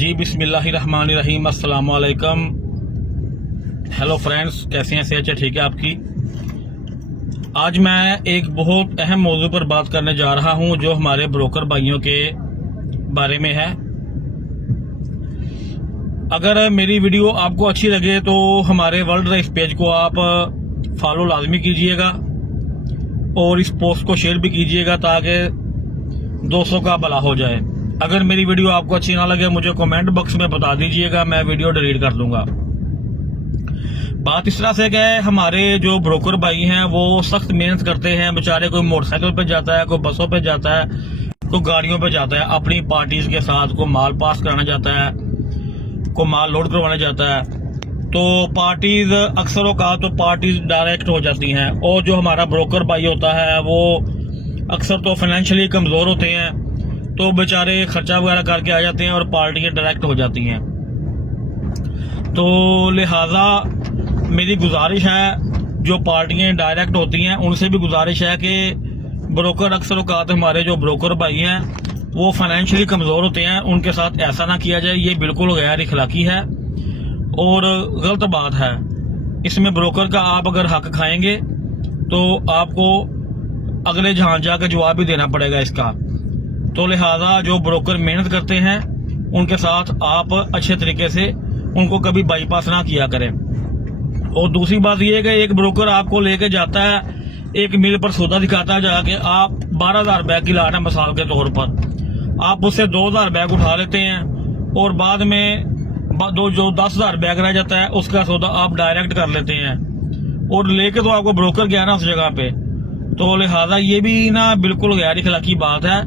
जी बिस्मिल्लाहिर्रहमानिर्रहीम, अस्सलाम वालेकुम। हेलो फ्रेंड्स, कैसे हैं? सेहत ठीक है आपकी? आज मैं एक बहुत अहम मौजू पर बात करने जा रहा हूं जो हमारे ब्रोकर भाइयों के बारे में है। अगर मेरी वीडियो आपको अच्छी लगे तो हमारे वर्ल्ड राइस पेज को आप फॉलो लाजमी कीजिएगा और इस पोस्ट को शेयर भी कीजिएगा ताकि दोस्तों का भला हो जाए। अगर मेरी वीडियो आपको अच्छी ना लगे मुझे कमेंट बॉक्स में बता दीजिएगा, मैं वीडियो डिलीट कर दूंगा। बात इस तरह से कि हमारे जो ब्रोकर भाई हैं वो सख्त मेहनत करते हैं। बेचारे कोई मोटरसाइकिल पे जाता है, कोई बसों पे जाता है, कोई गाड़ियों पे जाता है, अपनी पार्टीज के साथ को माल पास कराना जाता है, को माल लोड करवाना जाता है। तो पार्टीज अक्सर का तो पार्टीज डायरेक्ट हो जाती हैं और जो हमारा ब्रोकर भाई होता है वो अक्सर तो फाइनेंशियली कमजोर होते हैं, तो बेचारे खर्चा वगैरह करके आ जाते हैं और पार्टियां डायरेक्ट हो जाती हैं। तो लिहाजा मेरी गुजारिश है, जो पार्टियां डायरेक्ट होती हैं उनसे भी गुजारिश है कि ब्रोकर अक्सर औकात हमारे जो ब्रोकर भाई हैं वो फाइनेंशियली कमजोर होते हैं, उनके साथ ऐसा ना किया जाए। ये बिल्कुल गैर इखलाकी है और गलत बात है। इसमें ब्रोकर का आप अगर हक खाएंगे तो आपको अगले जहां जाकर जवाब भी देना पड़ेगा इसका। तो लिहाजा जो ब्रोकर मेहनत करते हैं उनके साथ आप अच्छे तरीके से उनको कभी बाईपास ना किया करें। और दूसरी बात यह है कि एक ब्रोकर आपको लेके जाता है, एक मिल पर सौदा दिखाता है, जाके आप 12,000 बैग की लाना मिसाल के तौर पर, आप उससे 2,000 बैग उठा लेते हैं और बाद में जो 10,000 बैग रह जाता है उसका सौदा आप डायरेक्ट कर लेते हैं और लेके तो आपको ब्रोकर गया ना उस जगह पे। तो लिहाजा ये भी ना बिल्कुल गैर इखलाकी बात है।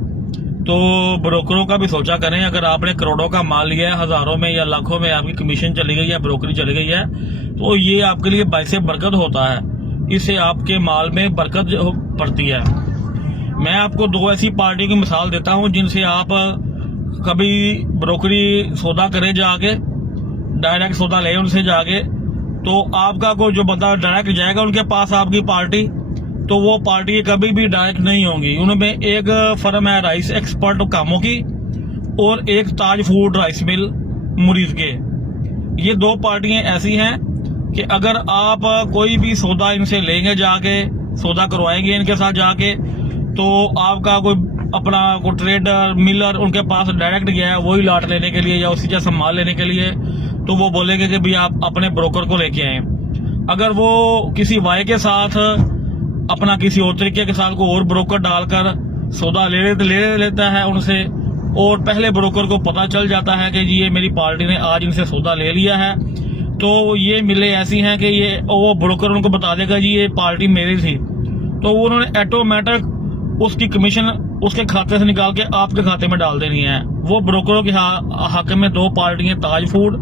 तो ब्रोकरों का भी सोचा करें, अगर आपने करोड़ों का माल लिया है, हजारों में या लाखों में आपकी कमीशन चली गई है, ब्रोकरी चली गई है, तो ये आपके लिए बाइसे बरकत होता है, इससे आपके माल में बरकत पड़ती है। मैं आपको दो ऐसी पार्टी की मिसाल देता हूं जिनसे आप कभी ब्रोकरी सौदा करें, जाके डायरेक्ट सौदा ले उनसे जाके, तो आपका कोई जो बंदा डायरेक्ट जाएगा उनके पास आपकी पार्टी, तो वो पार्टी कभी भी डायरेक्ट नहीं होंगी। उनमें एक फर्म है राइस एक्सपर्ट कामों की और एक ताज फूड राइस मिल मुरीद के। ये दो पार्टियां ऐसी हैं कि अगर आप कोई भी सौदा इनसे लेंगे, जाके सौदा करवाएंगे इनके साथ जाके, तो आपका कोई अपना कोई ट्रेडर मिलर उनके पास डायरेक्ट गया है वही लाट लेने के लिए या उसी जैसा माल लेने के लिए, तो वो बोलेंगे कि भाई आप अपने ब्रोकर को लेके आए। अगर वो किसी वाई के साथ अपना किसी और तरीके के साथ को और ब्रोकर डालकर सौदा ले लेता है उनसे, और पहले ब्रोकर को पता चल जाता है कि जी ये मेरी पार्टी ने आज इनसे सौदा ले लिया है, तो ये मिले ऐसी हैं कि ये वो ब्रोकर उनको बता देगा जी ये पार्टी मेरी थी, तो उन्होंने ऑटोमेटिक उसकी कमीशन उसके खाते से निकाल के आपके खाते में डाल देनी है। वो ब्रोकरों के हक में दो पार्टियां ताज फूड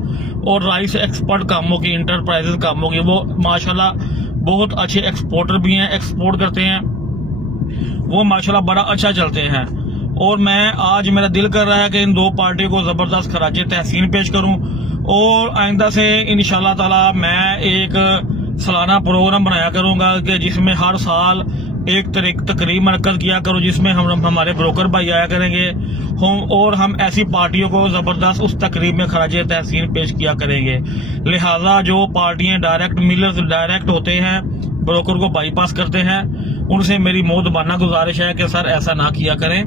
और राइस एक्सपर्ट कामों की, इंटरप्राइजेस कामों की, वो माशाल्लाह बहुत अच्छे एक्सपोर्टर भी हैं, एक्सपोर्ट करते हैं, वो माशाल्लाह बड़ा अच्छा चलते हैं। और मैं आज मेरा दिल कर रहा है कि इन दो पार्टियों को जबरदस्त खराजे तहसीन पेश करूं और आइंदा से इंशाल्लाह ताला मैं एक सालाना प्रोग्राम बनाया करूंगा कि जिसमें हर साल एक तकरीब मुनक्कद किया करो जिसमें हम हमारे ब्रोकर भाई आया करेंगे और हम ऐसी पार्टियों को जबरदस्त उस तकरीब में खराजे तहसीन पेश किया करेंगे। लिहाजा जो पार्टियां डायरेक्ट मिलर्स डायरेक्ट होते हैं, ब्रोकर को बाईपास करते हैं, उनसे मेरी मोहतबाना गुजारिश है कि सर ऐसा ना किया करें।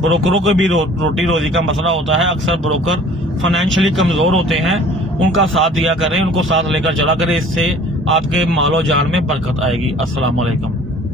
ब्रोकरों को भी रोटी रोजी का मसला होता है, अक्सर ब्रोकर फाइनेंशियली कमजोर होते हैं, उनका साथ दिया करें, उनको साथ लेकर चला करें, इससे आपके मालो जान में बरकत आएगी। अस्सलाम वालेकुम।